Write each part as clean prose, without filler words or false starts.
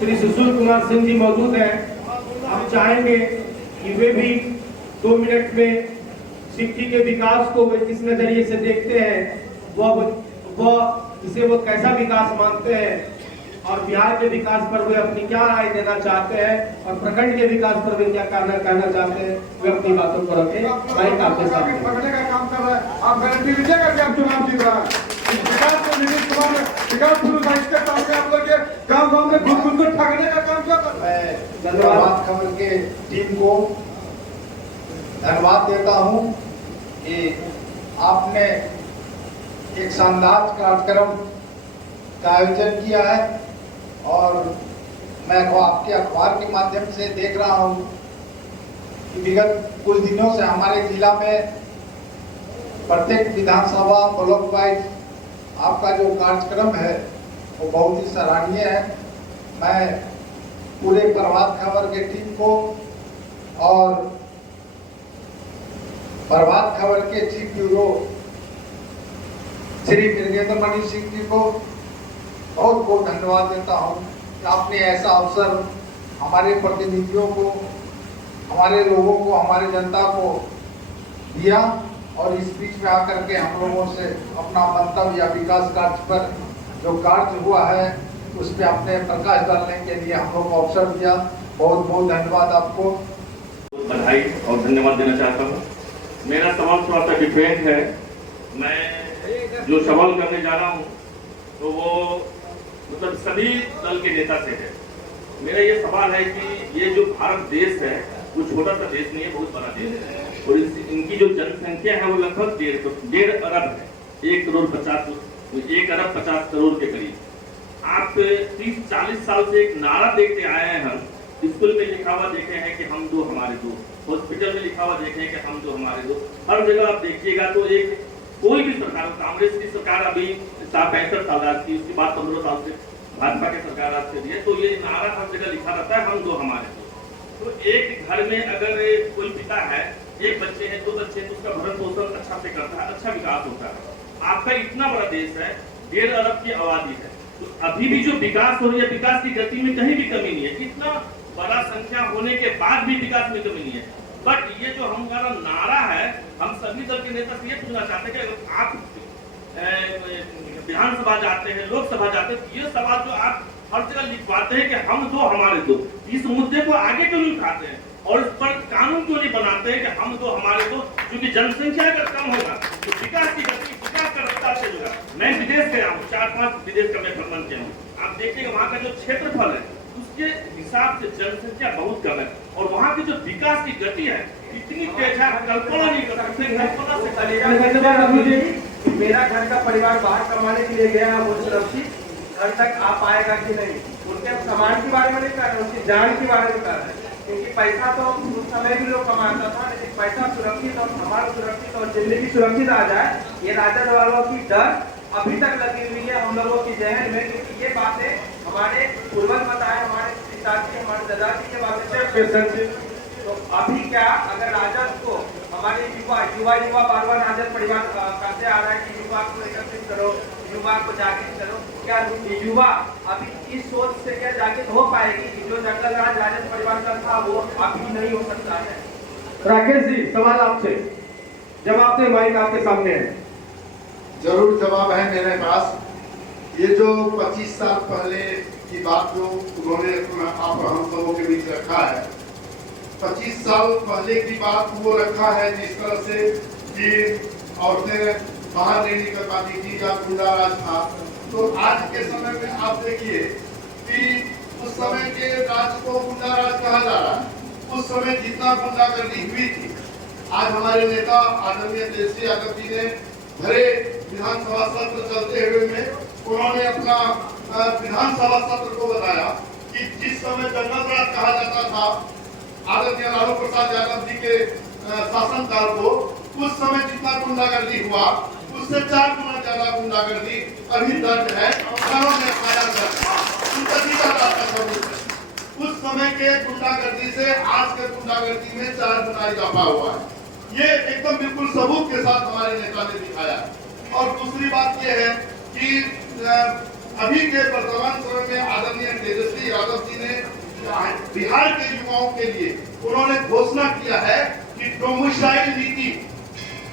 श्री सुशील कुमार सिंह जी मौजूद हैं। हम चाहेंगे कि वे भी 2 मिनट में सिक्की के विकास को वे किस नजरिए से देखते हैं, वह इसे वो कैसा विकास मानते हैं और बिहार के विकास पर वे अपनी क्या राय देना चाहते हैं और प्रखंड के विकास पर वे क्या कहना चाहते हैं, वे अपनी बातों को रखें। माइक आपके सामने। पकड़ने का काम कर रहा है, आप गारंटी लीजिएगा कि आप चुनाव जीत रहा है। विकास को नीतीश कुमार ने विकास शुरू था, इसके सामने आप लोग गाँव में घुस घुस कर ठगने का काम क्या कर रहे हैं। धन्यवाद खबर के टीम को धन्यवाद देता हूं कि आपने एक शानदार कार्यक्रम का आयोजन किया है और मैं आपके अखबार के माध्यम से देख रहा हूं कि विगत कुछ दिनों से हमारे जिला में प्रत्येक विधानसभा ब्लॉक वाइज आपका जो कार्यक्रम है वो बहुत ही सराहनीय है। मैं पूरे प्रभात खबर के टीम को और प्रभात खबर के चीफ ब्यूरो श्री वीरेंद्र मणि सिंह जी को बहुत बहुत धन्यवाद देता हूं कि आपने ऐसा अवसर हमारे प्रतिनिधियों को, हमारे लोगों को, हमारे जनता को दिया और इस बीच में आकर के हम लोगों से अपना मंतव्य या विकास कार्य पर जो कार्य हुआ है उस पर अपने प्रकाश डालने के लिए हम लोग को अवसर दिया। बहुत बहुत धन्यवाद आपको, बधाई और धन्यवाद देना चाहता हूँ। मेरा सवाल थोड़ा सा डिफरेंट है। मैं जो सवाल करने जा रहा हूँ तो वो मतलब सभी दल के नेता से है। मेरा ये सवाल है कि ये जो भारत देश है वो छोटा सा देश नहीं है, बहुत बड़ा देश है और इनकी जो जनसंख्या है वो लगभग 1.5 अरब है, 1 अरब 50 करोड़ के करीब। आप 30-40 साल से एक नारा देखते आए हैं, हम स्कूल में लिखा हुआ देखे हैं कि हम दो हमारे दो, हॉस्पिटल में लिखा हुआ देखे हैं कि हम दो हमारे दो। हर जगह आप देखिएगा तो एक कोई भी सरकार, कांग्रेस की सरकार अभी 65 साल की, उसके बाद 15 साल से भाजपा की सरकार आज से दी है, तो ये नारा हर जगह लिखा रहता है हम दो हमारे दो। तो एक घर में अगर कोई पिता है, एक बच्चे हैं, 2 बच्चे हैं, तो उसका भरण पोषण अच्छा से करता है, अच्छा विकास होता है। आपका इतना बड़ा देश है, 1.5 अरब की आबादी है, तो अभी भी जो विकास हो रही है, विकास की गति में कहीं भी कमी नहीं है। इतना बड़ा संख्या होने के बाद भी विकास में कमी नहीं है। बट ये जो हमारा नारा है, हम सभी दल के नेता से ये पूछना चाहते हैं कि अगर आप विधानसभा जाते हैं, लोकसभा जाते हैं, तो ये सवाल जो आप हर जगह लिखवाते हैं कि हम दो हमारे दो, इस मुद्दे को आगे क्यों नहीं उठाते हैं और इस पर कानून क्यों नहीं बनाते हैं कि हम दो हमारे दो? क्योंकि जनसंख्या अगर कम होगा तो विकास की गति, विकास का रफ्तार से होगा। मैं विदेश गया हूँ, 4-5 विदेश का मैं भ्रमण किया हूँ। आप देखिएगा वहाँ का जो क्षेत्रफल है उसके हिसाब से जनसंख्या बहुत कम है और वहाँ की जो विकास की गति है इतनी तेज है, कल्पना नहीं कर सकते। मेरा घर का परिवार बाहर कमाने के लिए गया है, वो सुरक्षित घर तक आ पाएगा कि नहीं, उनके सामान के बारे में नहीं कर रहे, उसकी जान के बारे में कर रहे हैं। क्योंकि पैसा तो उस समय भी लोग कमाता था, लेकिन पैसा सुरक्षित और सामान सुरक्षित और जिंदगी सुरक्षित आ जाए, ये राजद वालों की डर अभी तक लगी हुई है हम लोगों की जहन में। क्योंकि ये बातें हमारे पूर्वज बताए, हमारे पिताजी, हमारे दादाजी के बातें। तो अभी क्या अगर राजद को हमारे युवा बार-बार राजद परिवार करते आ रहा है कि युवा को एकत्रित करो, युवा को जागृत करो, क्या युवा अभी इस सोच से क्या जागृत हो पाएगी कि जो जंगल राज राजद परिवार का था वो अभी नहीं हो सकता है? राकेश जी, सवाल आपसे, जवाब दे, माइक आपके सामने है। जरूर जवाब है मेरे पास। ये जो 25 साल पहले की बात जो उन्होंने आप हम लोगों के बीच रखा है, 25 साल पहले की बात वो रखा है जिस तरह से कि औरतें बाहर नहीं निकल पाती थी या गुंडा राज था। तो आज के समय में आप देखिए कि उस समय के राज को गुंडा राज कहा जा रहा है। उस समय जितना गुंडागर्दी हुई थी, आज हमारे नेता आदरणीय तेजस्वी यादव जी ने भरे विधानसभा सत्र चलते हुए में उन्होंने अपना विधानसभा सत्र को बताया कि जिस समय जंगल राज कहा जाता था आदरणीय लालू प्रसाद यादव जी के शासनकाल को, उस समय जितना गुंडागर्दी हुआ उससे 4 गुना ज्यादा गुंडागर्दी अभी दर्ज है। उस समय के गुंडागर्दी से आज के गुंडागर्दी में 4 गुना इजाफा हुआ है। ये एकदम बिल्कुल सबूत के साथ हमारे नेता ने दिखाया। और दूसरी बात ये है कि अभी के वर्तमान समय में आदरणीय तेजस्वी यादव जी ने बिहार के युवाओं के लिए उन्होंने घोषणा किया है कि डोमिसाइल नीति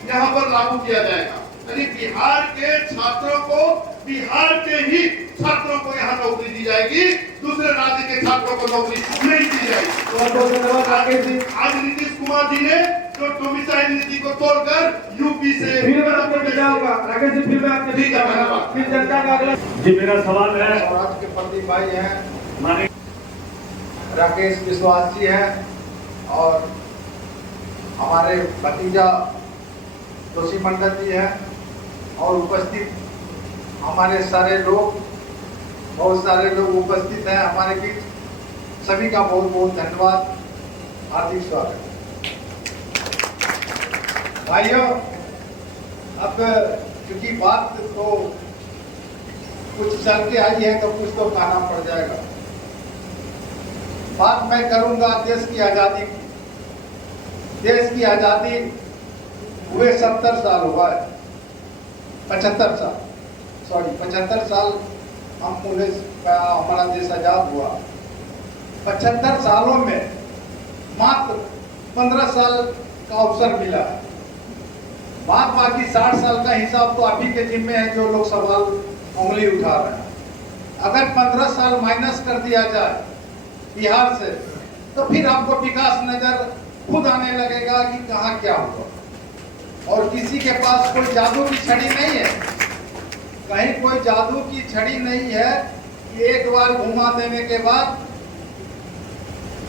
यहाँ पर लागू किया जाएगा, यानी बिहार के छात्रों को बिहार के ही छात्रों को यहाँ नौकरी दी जाएगी, दूसरे राज्य के छात्रों को नौकरी नहीं दी जाएगी। बहुत धन्यवाद राकेश जी। आज नीतीश कुमार जी ने जो डोमिसाइल नीति को तोड़कर यूपी से फिर मैं आपको भेजा होगा राकेश जी, फिर मैं आपके ठीक है, धन्यवाद। फिर जनता का अगला जी मेरा सवाल है, और आज के प्रदीप भाई हैं, माने राकेश विश्वास जी हैं और हमारे भतीजा जोशी मंडल जी हैं और उपस्थित हमारे सारे लोग, बहुत सारे लोग उपस्थित हैं हमारे बीच, सभी का बहुत बहुत धन्यवाद, हार्दिक स्वागत। भाइयों, अब क्योंकि बात तो कुछ चल के आई है तो कुछ तो कहना पड़ जाएगा। बात मैं करूंगा देश की आजादी की। देश की आजादी हुए 70 साल हुआ है, 75 साल, सॉरी 75 साल हमारा देश आजाद हुआ। 75 सालों में मात्र 15 साल का अवसर मिला है। बाकी 60 साल का हिसाब तो अभी के जिम्मे है जो लोग सवाल उंगली उठा रहे हैं। अगर 15 साल माइनस कर दिया जाए बिहार से तो फिर आपको विकास नजर खुद आने लगेगा कि कहाँ क्या हुआ। और किसी के पास कोई जादू की छड़ी नहीं है, कहीं कोई जादू की छड़ी नहीं है कि एक बार घुमा देने के बाद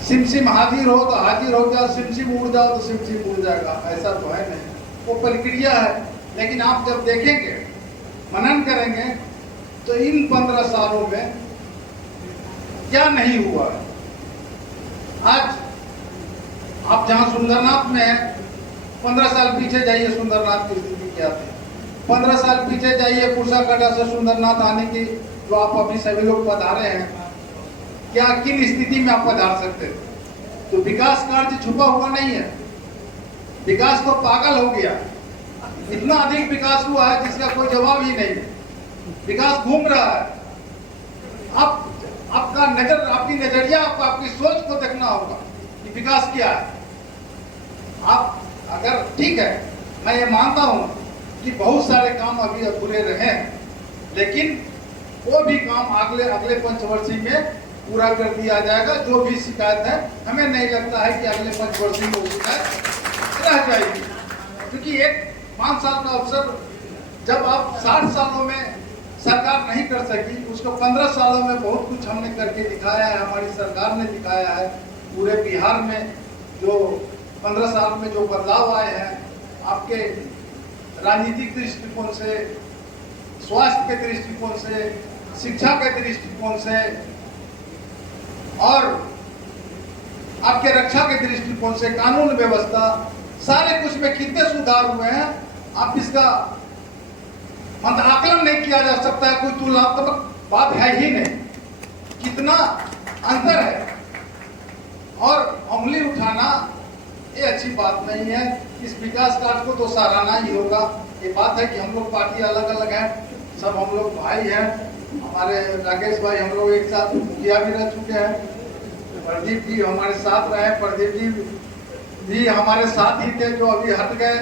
सिमसिम हाजिर हो तो हाजिर हो गया, सिमसिम उड़ जाओ तो सिमसिम उड़ जाएगा, ऐसा तो है नहीं। वो प्रक्रिया है। लेकिन आप जब देखेंगे, मनन करेंगे तो इन 15 सालों में क्या नहीं हुआ है। आज आप जहां सुंदरनाथ में हैं, 15 साल पीछे जाइए, सुंदरनाथ की स्थिति क्या थी। 15 साल पीछे जाइए, कुर्साकांटा से सुंदरनाथ आने की जो आप अभी सभी लोग पधारे हैं, क्या किन स्थिति में आप पधार सकते थे। तो विकास कार्य छुपा हुआ नहीं है, विकास तो पागल हो गया। इतना अधिक विकास हुआ है जिसका कोई जवाब ही नहीं। विकास घूम रहा है। आप आपका नजर, आपकी नजरिया, आपकी सोच को देखना होगा कि विकास क्या है। आप अगर ठीक है, मैं ये मानता हूं कि बहुत सारे काम अभी अधूरे रहे, लेकिन वो भी काम अगले पंचवर्षीय में पूरा कर दिया जाएगा। जो भी शिकायत है, हमें नहीं लगता है कि अगले पंचवर्षीय में शिकायत रह जाएगी, क्योंकि एक 5 साल का अवसर जब आप 60 सालों में सरकार नहीं कर सकी, उसको 15 सालों में बहुत कुछ हमने करके दिखाया है, हमारी सरकार ने दिखाया है। पूरे बिहार में जो 15 साल में जो बदलाव आए हैं, आपके राजनीतिक दृष्टिकोण से, स्वास्थ्य के दृष्टिकोण से, शिक्षा के दृष्टिकोण से और आपके रक्षा के दृष्टिकोण से, कानून व्यवस्था, सारे कुछ में कितने सुधार हुए हैं, आप इसका मतलब आकलन नहीं किया जा सकता है। कोई तुलनात्मक बात है ही नहीं, कितना अंतर है। और उंगली उठाना ये अच्छी बात नहीं है। इस विकास कार्य को तो सराहना ही होगा। ये बात है कि हम लोग पार्टी अलग अलग हैं, सब हम लोग भाई हैं। हमारे राकेश भाई हम लोग एक साथ मुखिया भी रह चुके हैं, प्रदीप जी हमारे साथ रहे, प्रदीप जी भी हमारे साथ ही थे जो अभी हट गए,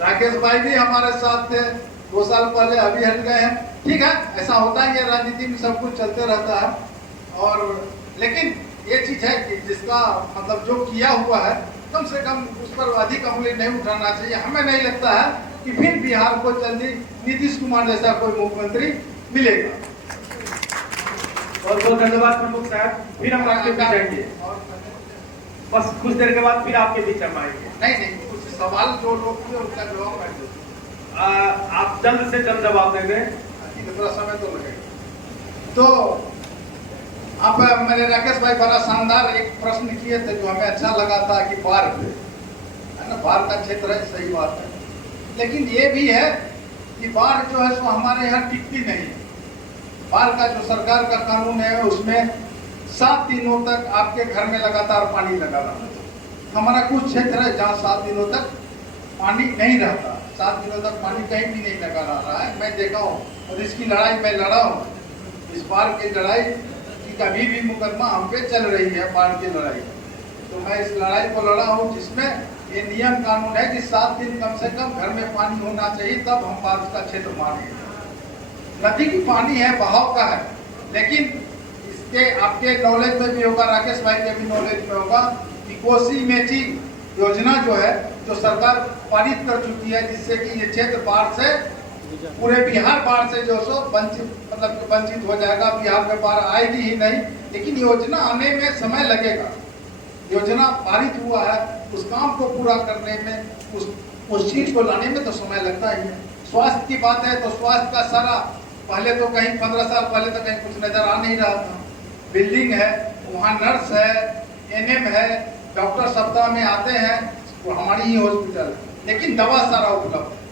राकेश भाई भी हमारे साथ थे 2 साल पहले, अभी हट गए हैं। ठीक है, ऐसा होता है, ये राजनीति में सब कुछ चलते रहता है। और लेकिन ये चीज है कि जिसका मतलब जो किया हुआ है, कम से कम उस पर अधिक उंगली नहीं उठाना चाहिए। हमें नहीं लगता है कि फिर बिहार को जल्दी नीतीश कुमार जैसा कोई मुख्यमंत्री मिलेगा। बहुत बहुत धन्यवाद प्रमुख साहब। फिर हम आपके बीच आएंगे, बस कुछ देर के बाद फिर आपके बीच हम आएंगे। नहीं, कुछ सवाल जो लोग थे उनका जवाब मैं दूँ। आप जल्द से जल्द जवाब देंगे, थोड़ा समय तो लगेगा। तो आप मेरे राकेश भाई बड़ा शानदार एक प्रश्न किए थे जो हमें अच्छा लगा था कि बाढ़ पे है ना, बाढ़ का क्षेत्र है, सही बात है। लेकिन ये भी है कि बाढ़ जो है सो हमारे यहाँ टिकती नहीं है। बाढ़ का जो सरकार का कानून है उसमें 7 दिनों तक आपके घर में लगातार पानी लगा रहा है। हमारा कुछ क्षेत्र है जहाँ 7 दिनों तक पानी नहीं रहता, 7 दिनों तक पानी कहीं भी नहीं लगा रहा है। मैं देखा हूँ और इसकी लड़ाई मैं लड़ा हूँ। इस बाढ़ की लड़ाई की कभी भी मुकदमा हम पे चल रही है, बाढ़ की लड़ाई। तो मैं इस लड़ाई को लड़ा हूँ जिसमें ये नियम कानून है कि 7 दिन कम से कम घर में पानी होना चाहिए, तब हम बारिश का क्षेत्र मानेंगे। नदी की पानी है, बहाव का है, लेकिन इसके आपके नॉलेज में भी होगा, राकेश भाई के भी नॉलेज में होगा कि कोसी मेची योजना जो है, जो सरकार पारित कर चुकी है, जिससे कि ये क्षेत्र बाढ़ से, पूरे बिहार बाढ़ से जो सो वंचित हो जाएगा। बिहार में बाढ़ आएगी ही नहीं, लेकिन योजना आने में समय लगेगा। योजना पारित हुआ है, उस काम को पूरा करने में, उस चीज को लाने में तो समय लगता ही है। स्वास्थ्य की बात है तो स्वास्थ्य का सारा, पहले तो कहीं 15 साल पहले तो कहीं कुछ नजर आ नहीं रहा था। बिल्डिंग है, वहाँ नर्स है, एनएम है, डॉक्टर सप्ताह में आते हैं, वो हमारी ही हॉस्पिटल है, लेकिन दवा सारा उपलब्ध है,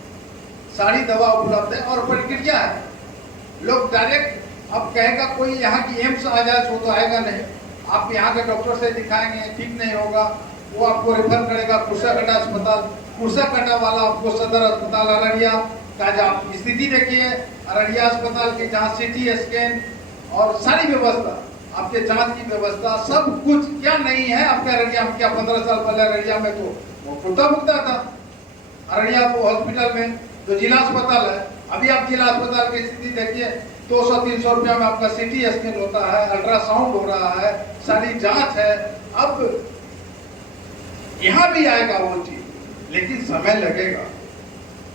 सारी दवा उपलब्ध है और प्रक्रिया है। लोग डायरेक्ट अब कहेगा कोई यहाँ की एम्स आ जाए वो तो आएगा नहीं। आप यहाँ के डॉक्टर से दिखाएंगे, ठीक नहीं होगा, वो आपको रेफर करेगा कुर्साकटा अस्पताल, कुर्साकटा वाला आपको सदर अस्पताल अररिया का आप स्थिति देखिए, अररिया अस्पताल की जहाँ CT स्कैन और सारी व्यवस्था, आपके जांच की व्यवस्था, सब कुछ क्या नहीं है आपके अररिया में। क्या 15 साल पहले अररिया में तो वो खुलता मुकता था अररिया को हॉस्पिटल में, जो जिला अस्पताल है। अभी आप जिला अस्पताल की स्थिति देखिए, 200-300 रुपया में आपका CT स्कैन होता है, अल्ट्रासाउंड हो रहा है, सारी जांच है। अब यहाँ भी आएगा वो चीज, लेकिन समय लगेगा।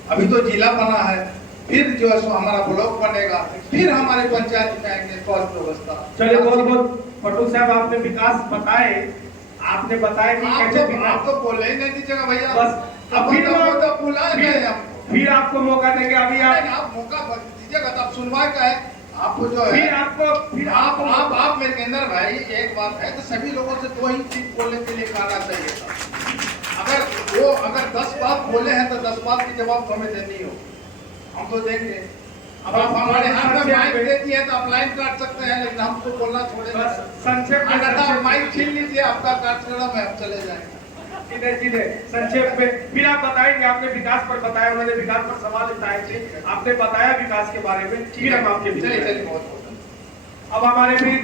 अभी तो जिला बना है, फिर जो है सो हमारा ब्लॉक बनेगा, फिर हमारे पंचायत में आएंगे स्वास्थ्य व्यवस्था। चलिए बहुत बहुत पटू साहब, आपने विकास बताए, आपने बताया कि कैसे आप तो बोले ही नहीं दीजिएगा भैया, बस अब फिर आपको मौका देंगे। अभी आप मौका दीजिएगा तो आप सुनवाई का है, आपको जो है फिर आप मेरे भाई, एक बात है तो सभी लोगों से 2 ही चीज बोलने के लिए कहना चाहिए था। अगर 10 बात बोले हैं तो 10 बात की जवाब हमें देनी हो, हम तो देंगे। अब आप हमारे हाथ में माइक दे दिए तो आप लाइन काट सकते हैं, लेकिन हमको बोलना छोड़ेगा। संक्षेप में माइक छीन लीजिए, आपका कार्यक्रम है, हम चले जाएंगे। सीधे संक्षेप में फिर आप बताएंगे। आपने विकास पर बताया, उन्होंने विकास पर सवाल उठाए थे, आपने बताया विकास के बारे में, फिर हम आपके चलिए अब हमारे बीच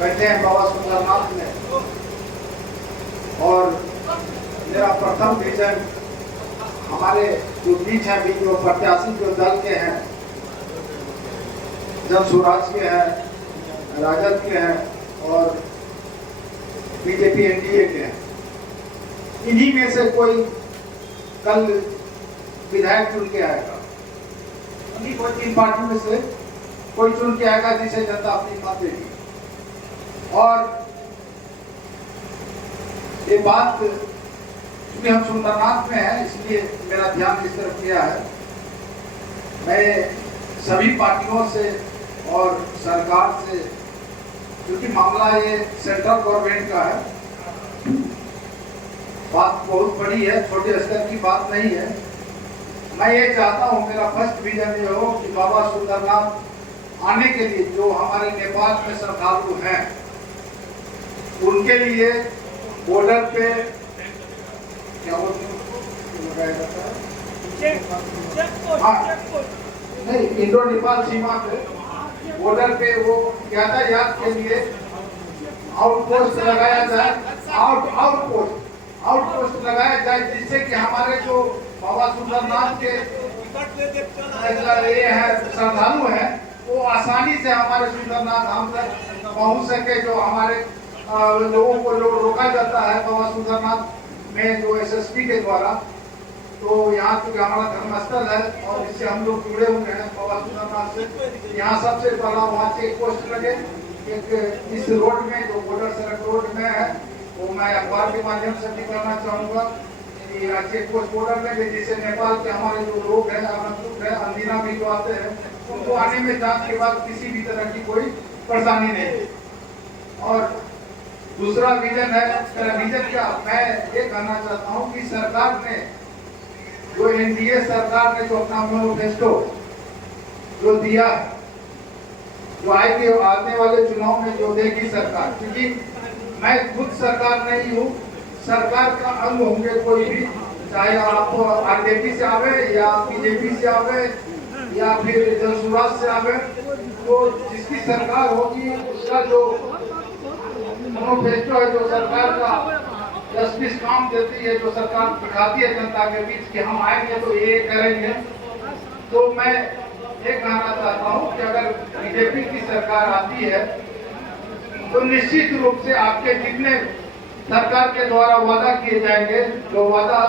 बैठे हैं बाबा सुंदरनाथ में, और मेरा प्रथम विजन हमारे जो बीच है, बीच जो प्रत्याशी जो दल के हैं, जन स्वराज के हैं, राजद के हैं और बीजेपी एनडीए के हैं, इन्हीं में से कोई कल विधायक चुन के आएगा। इन्हीं कोई 3 पार्टी में से कोई चुन के आएगा जिसे जनता अपनी मत देगी। और ये बात क्योंकि हम सुंदरनाथ में हैं, इसलिए मेरा ध्यान इस तरफ गया है। मैं सभी पार्टियों से और सरकार से, क्योंकि मामला ये सेंट्रल गवर्नमेंट का है, बात बहुत बड़ी है, छोटे स्तर की बात नहीं है। मैं ये चाहता हूँ, मेरा फर्स्ट विजन ये हो कि बाबा सुंदरनाथ आने के लिए जो हमारे नेपाल में श्रद्धालु हैं, उनके लिए बॉर्डर पे क्या लगाया जाता है, नहीं, इंडो नेपाल सीमा पे, बॉर्डर पे वो यातायात के लिए आउटपोस्ट लगाया जाए, आउटपोस्ट लगाया जाए, जिससे कि हमारे जो बाबा सुंदरनाथ के ये है श्रद्धालु हैं, वो आसानी से हमारे सुंदरनाथ धाम तक पहुंच सके। जो हमारे लोगों को रोका जाता है बाबा सुंदरनाथ में जो SSP के द्वारा, तो यहाँ क्योंकि हमारा धर्मस्थल है और इससे हम लोग जुड़े हुए हैं बाबा सुंदरनाथ से। यहाँ सबसे पहला वहाँ चेक पोस्ट लगे, एक इस रोड में जो बॉर्डर सड़क रोड में है, वो मैं अखबार के माध्यम से भी करना चाहूँगा कि चेक पोस्ट बॉर्डर में, जिससे नेपाल के हमारे जो लोग हैं, आगंतुक है, अंदीना भी जो आते हैं, उनको आने में जांच के बाद किसी भी तरह की कोई परेशानी नहीं। और दूसरा विजन है, मेरा विजन क्या, मैं ये कहना चाहता हूँ कि सरकार ने जो एनडीए सरकार ने जो अपना मैनिफेस्टो जो दिया, जो आने वाले चुनाव में जो देगी सरकार, क्योंकि मैं खुद सरकार नहीं हूँ, सरकार का अंग होंगे कोई भी, चाहे आप आरजेडी से आवे या बीजेपी से आवे या फिर जनसुराज से आवे, जो जिसकी सरकार होगी उसका जो मैनिफेस्टो है, जो सरकार का 10-20 काम देती है, जो सरकार दिखाती है जनता के बीच कि हम आएंगे तो ये करेंगे, तो मैं ये कहना चाहता हूँ कि अगर बीजेपी की सरकार आती है तो निश्चित रूप से आपके जितने सरकार के द्वारा वादा किए जाएंगे, जो वादा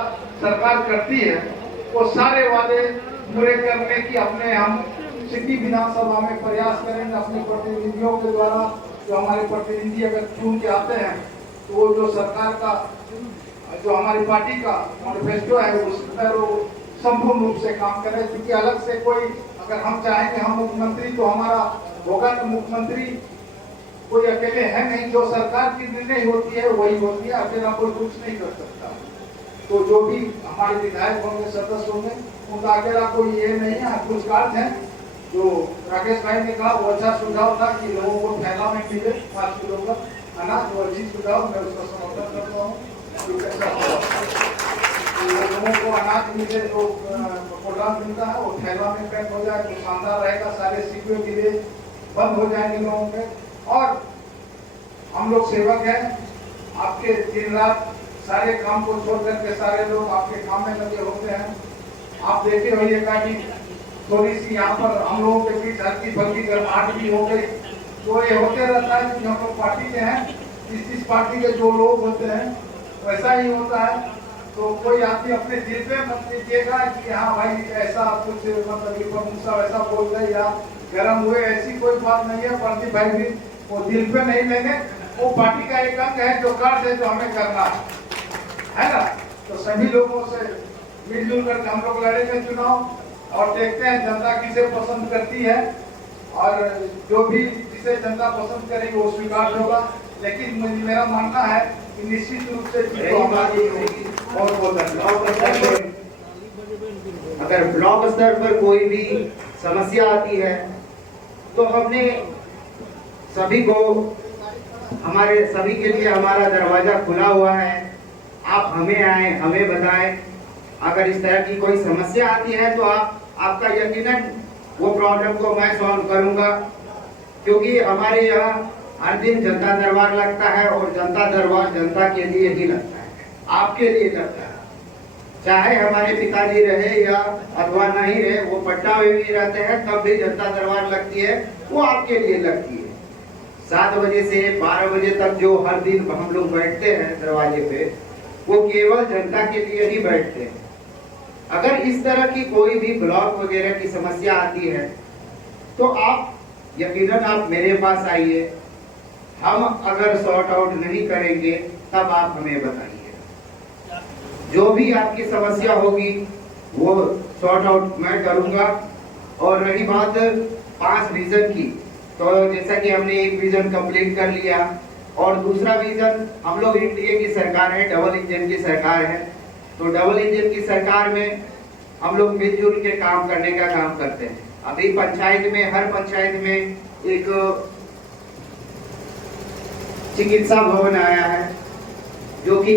सरकार करती है, वो सारे वादे पूरे करने की अपने हम सिटी विधानसभा में प्रयास करेंगे। अपने प्रतिनिधियों के द्वारा, जो हमारे प्रतिनिधि अगर चुन के आते हैं तो वो जो सरकार का, जो हमारी पार्टी का मैनिफेस्टो है उस पर वो संपूर्ण रूप से काम करें। क्योंकि अलग से कोई, अगर हम चाहेंगे हम मुख्यमंत्री, तो हमारा होगा तो मुख्यमंत्री कोई अकेले है नहीं, जो सरकार की निर्णय होती है वही होती है, अकेला कोई कुछ नहीं कर सकता। तो जो भी हमारे विधायक होंगे, सदस्य होंगे, उनका अकेला कोई ये नहीं है। कुछ कार्य है जो राकेश भाई ने कहा, वो अच्छा सुझाव था कि लोगों को थैला में मिले 5 किलो का अनाज, वो अच्छी सुझाव, मैं उसका समर्थन करता हूँ। लोगों को अनाज मिले, जो प्रोग्राम मिलता है वो थैला में पैक हो जाए तो शानदार रहेगा। सारे सिक्के गिरे बंद हो जाएंगे लोगों के। और हम लोग सेवक हैं आपके, दिन रात सारे काम को छोड़ करके सारे लोग आपके काम में लगे होते हैं। आप देखे होइएगा कि थोड़ी सी यहाँ पर हम लोगों के बीच हल्की फल्की गर्माहट भी हो गई, तो ये होते रहता है कि हम लोग पार्टी के हैं, इस पार्टी के जो लोग होते हैं वैसा ही होता है। तो कोई आदमी अपने दिल पे मत लीजिएगा कि हाँ भाई ऐसा कुछ मतलब ऐसा बोल रहे या गर्म हुए, ऐसी कोई बात नहीं है। प्रदीप भाई भी वो दिल पे नहीं लेंगे, वो पार्टी का एक अंग है, जो कार्य है जो हमें करना है ना। तो सभी लोगों से मिलजुल करके हम लोग लड़ेंगे चुनाव और देखते हैं जनता किसे पसंद करती है, और जो भी जिसे जनता पसंद करेगी वो स्वीकार होगा। लेकिन मेरा मानना है कि निश्चित रूप से अगर ब्लॉक स्तर पर कोई भी समस्या आती है तो हमने सभी को, हमारे सभी के लिए हमारा दरवाजा खुला हुआ है। आप हमें आए, हमें बताएं। अगर इस तरह की कोई समस्या आती है तो आपका यकीनन वो प्रॉब्लम को मैं सॉल्व करूंगा, क्योंकि हमारे यहाँ हर दिन जनता दरबार लगता है और जनता दरबार जनता के लिए ही लगता है, आपके लिए लगता है। चाहे हमारे पिताजी रहे या अथवा नहीं रहे, वो पटना में भी रहते हैं तब भी जनता दरबार लगती है, वो आपके लिए लगती है। 7 बजे से 12 बजे तक जो हर दिन हम लोग बैठते हैं दरवाजे पे, वो केवल जनता के लिए ही बैठते हैं। अगर इस तरह की कोई भी ब्लॉक वगैरह की समस्या आती है तो आप यकीनन आप मेरे पास आइए। हम अगर सॉर्ट आउट नहीं करेंगे तब आप हमें बताइए। जो भी आपकी समस्या होगी वो सॉर्ट आउट मैं करूंगा। और रही बात 5 विजन की, तो जैसा कि हमने एक विजन कंप्लीट कर लिया और दूसरा विजन, हम लोग इंडिया की सरकार है, डबल इंजन की सरकार है, तो डबल इंजन की सरकार में हम लोग मिलजुल के काम करने का काम करते हैं। अभी पंचायत में, हर पंचायत में एक चिकित्सा भवन आया है, जो कि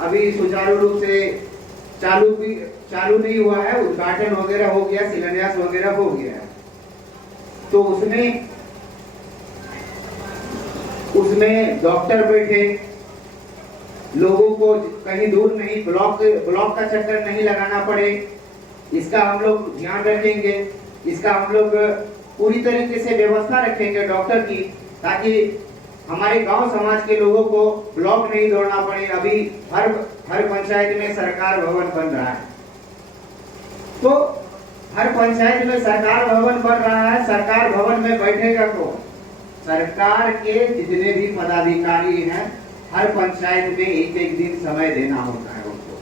अभी सुचारू रूप से चालू नहीं हुआ है, उद्घाटन वगैरह हो गया, शिलान्यास वगैरह हो गया है। तो उसमें डॉक्टर बैठे, लोगों को कहीं दूर नहीं, ब्लॉक का चक्कर नहीं लगाना पड़े, इसका हम लोग ध्यान रखेंगे। इसका हम लोग पूरी तरीके से व्यवस्था रखेंगे डॉक्टर की, ताकि हमारे गांव समाज के लोगों को ब्लॉक नहीं दौड़ना पड़े। अभी हर पंचायत में सरकार भवन बन रहा है, तो हर पंचायत में सरकार भवन बन रहा है। सरकार भवन में बैठेगा कौन? सरकार के जितने भी पदाधिकारी हैं, हर पंचायत में एक दिन समय देना होता है उनको।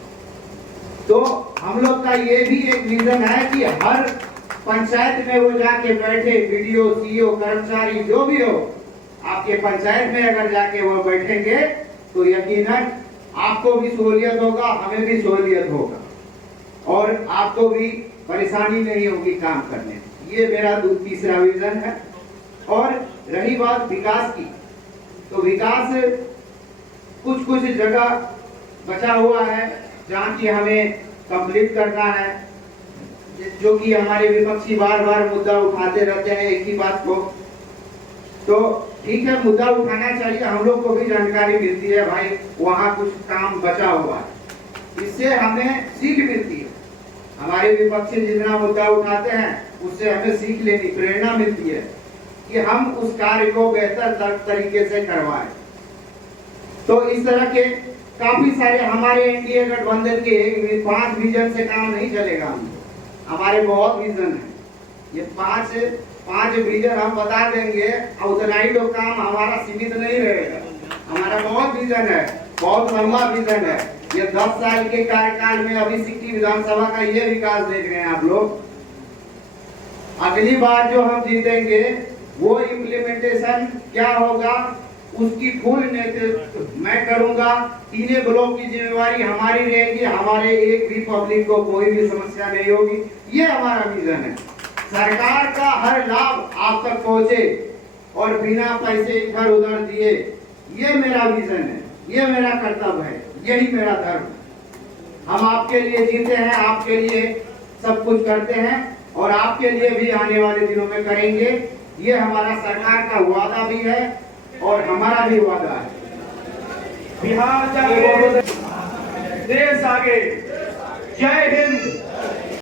तो हम लोग का ये भी एक विजन है कि हर पंचायत में वो जाके बैठे, वीडियो, सीओ, कर्मचारी जो भी हो, आपके पंचायत में अगर जाके वो बैठेंगे तो यकीनन आपको भी सहूलियत होगा, हमें भी सहूलियत होगा और आपको भी परेशानी नहीं होगी काम करने में। ये मेरा तीसरा विजन है। और रही बात विकास की, तो विकास कुछ जगह बचा हुआ है जहाँ की हमें कंप्लीट करना है। जो कि हमारे विपक्षी बार बार मुद्दा उठाते रहते हैं एक ही बात को। तो ठीक है, मुद्दा उठाना चाहिए, हम लोग को भी जानकारी मिलती है भाई वहाँ कुछ काम बचा हुआ है, इससे हमें सीख मिलती है। हमारे विपक्षी जितना मुद्दा उठाते हैं उससे हमें सीख लेनी, प्रेरणा मिलती है कि हम उस कार्य को बेहतर तरीके से करवाएं। तो इस तरह के काफी सारे हमारे एनडीए गठबंधन के 5 विजन से काम नहीं चलेगा। हमारे बहुत विजन है, ये 5 विजन हम बता देंगे और उतना ही लोग काम हमारा सीमित नहीं रहेगा। हमारा बहुत विजन है, बहुत लंबा विजन है। ये 10 साल के कार्यकाल में अभी सिक्की विधानसभा का ये विकास देख रहे हैं आप लोग। अगली बार जो हम जीतेंगे वो इम्प्लीमेंटेशन क्या होगा उसकी फुल नेतृत्व मैं करूंगा। 3 ब्लॉक की जिम्मेवारी हमारी रहेगी, हमारे एक भी पब्लिक को कोई भी समस्या नहीं होगी। ये हमारा विजन है, सरकार का हर लाभ आप तक पहुंचे और बिना पैसे इधर उधर दिए, ये मेरा विजन है, ये मेरा कर्तव्य है, यही मेरा धर्म। हम आपके लिए जीते हैं, आपके लिए सब कुछ करते हैं और आपके लिए भी आने वाले दिनों में करेंगे। ये हमारा सरकार का वादा भी है और हमारा भी वादा है। बिहार जागे, देश आगे। जय हिंद।